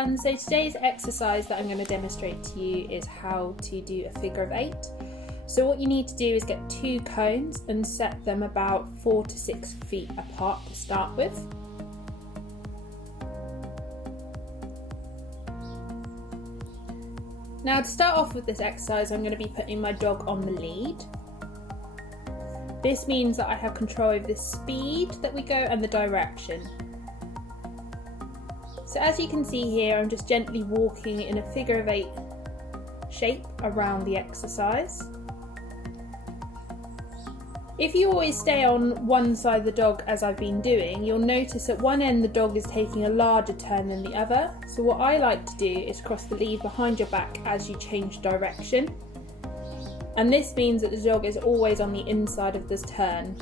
everyone, so today's exercise that I'm going to demonstrate to you is how to do a figure of 8. So what you need to do is get 2 cones and set them about 4 to 6 feet apart to start with. Now to start off with this exercise, I'm going to be putting my dog on the lead. This means that I have control over the speed that we go and the direction. So as you can see here, I'm just gently walking in a figure of 8 shape around the exercise. If you always stay on one side of the dog as I've been doing, you'll notice at one end the dog is taking a larger turn than the other. So what I like to do is cross the lead behind your back as you change direction. And this means that the dog is always on the inside of this turn.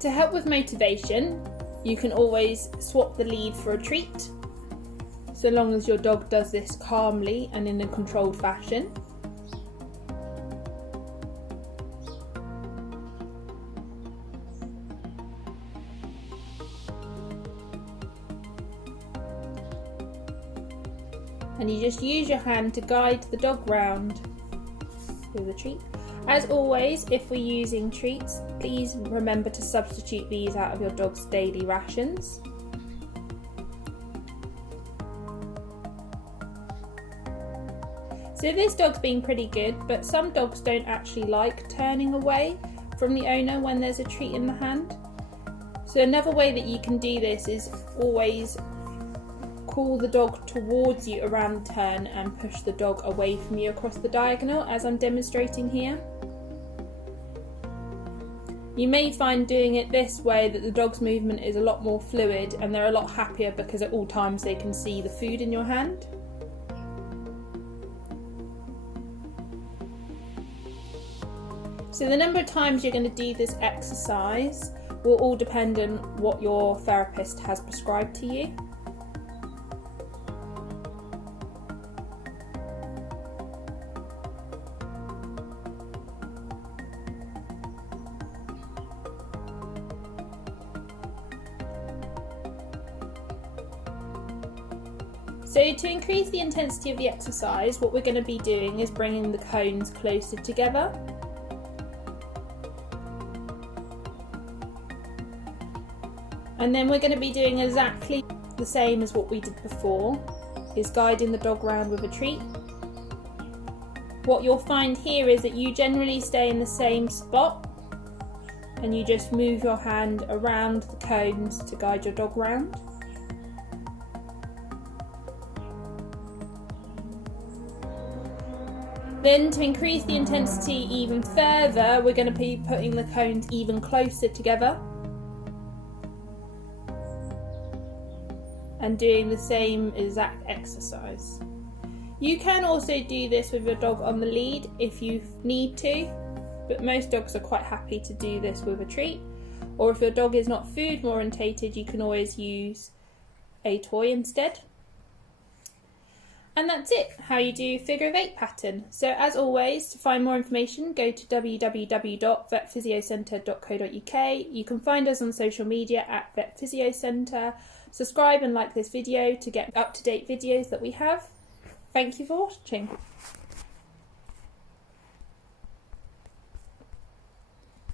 To help with motivation, you can always swap the lead for a treat, so long as your dog does this calmly and in a controlled fashion. And you just use your hand to guide the dog round with a treat. As always, if we're using treats, please remember to substitute these out of your dog's daily rations. So this dog's been pretty good, but some dogs don't actually like turning away from the owner when there's a treat in the hand. So another way that you can do this is always call the dog towards you around the turn and push the dog away from you across the diagonal, as I'm demonstrating here. You may find doing it this way that the dog's movement is a lot more fluid and they're a lot happier because at all times they can see the food in your hand. So the number of times you're going to do this exercise will all depend on what your therapist has prescribed to you. So to increase the intensity of the exercise, what we're going to be doing is bringing the cones closer together. And then we're going to be doing exactly the same as what we did before, is guiding the dog round with a treat. What you'll find here is that you generally stay in the same spot and you just move your hand around the cones to guide your dog round. Then to increase the intensity even further, we're going to be putting the cones even closer together and doing the same exact exercise. You can also do this with your dog on the lead if you need to, but most dogs are quite happy to do this with a treat. Or if your dog is not food orientated, you can always use a toy instead. And that's it, how you do figure of 8 pattern. So as always, to find more information, go to www.vetphysiocentre.co.uk. You can find us on social media at Vet Physio Centre. Subscribe and like this video to get up-to-date videos that we have. Thank you for watching.